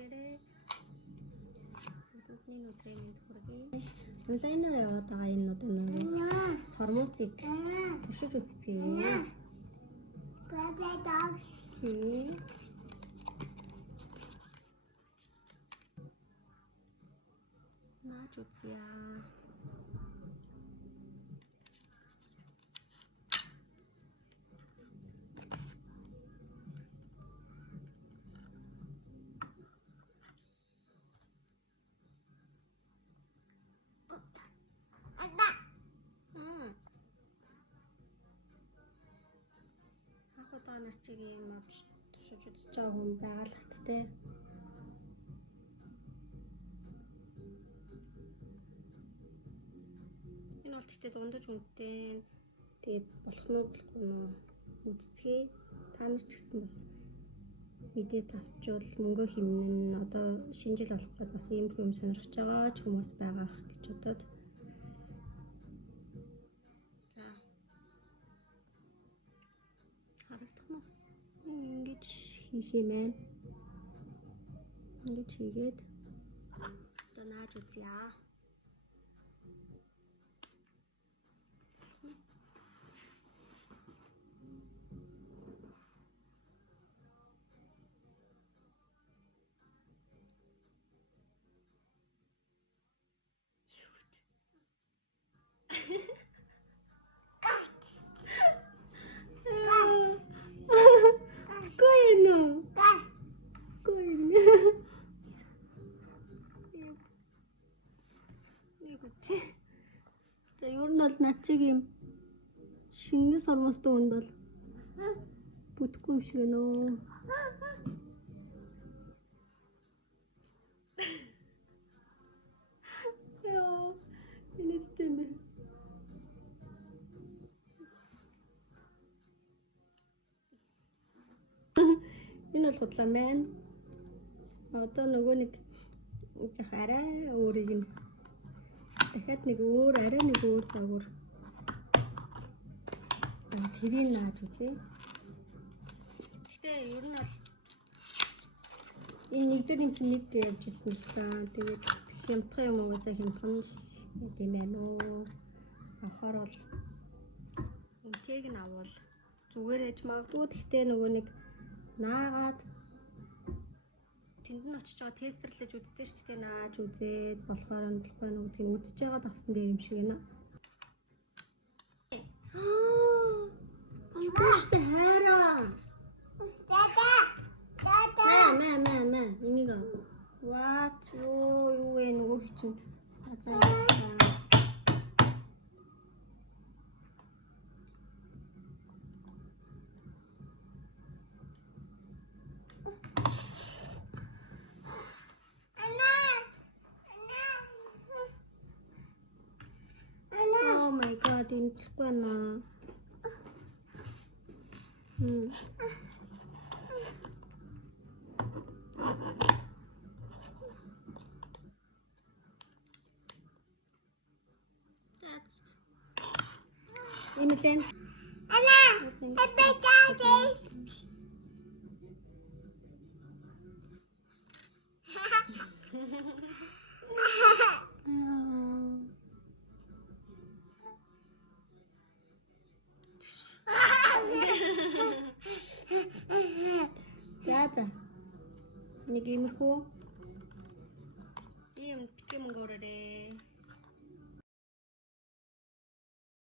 бүгдээрээ өдөртний өдрийн мэнд хүргэе. Онлайнаар яваад байгаа энэ нуудаа сормосыг туршиж үзчихье. Наач үзье. Ахудаа нарчиг юм авч туршиж үзэж байгаа хүн байгаа л хаттай. Энэ бол тэгтээ дундаж үнэтэй. Тэгээд болох нь болохгүй нөө үзцгээе. Та нар ч гэсэн бас мэдээ тавчвал мөнгө хэмнэн одоо шинэ жил болох гээд бас ийм юм сонирхож байгаа ч хүмүүс байгаа гэж бодоод. За. Харагдах нь ингэж хийх юм байна. Ингэж хийгээд одоо нааж үзье. За ер нь бол начиг юм шингэн сормостой хүнд бол бүтэхгүй юм шиг нөө. Яа, энэстэй бэ. Энэ бол худлаа маань. Одоо нөгөө нэг арай өөрийг нь дахиад нэг өөр арай нэг өөр загвар тэрийг нааж үзье. Гэтэ ер нь бол энэ нэг дээр нэг явж ирсэн л та. Тэгээд хямдхан юм уусаа хямдхан юм байна уу. Ахаар бол үнтэйг нь авал зүгээр ээж магадгүй. Гэхдээ нөгөө нэг наагаад тэнд нь очиж байгаа тестерлэж үзтээ шүү дээ. Нааж үзээд болохоор нь болох байна уу гэдгийг үзэж байгаа тавсан дээр юм шиг байна. Болгооштой хайраа. Мэ. Энийг what юу вэ нөгөө чинь. За яасан. Oh my god, энэ болохгүй наа. Имэлэн. За. Нэг иймэрхүү ийм битгий мөнгөөрөө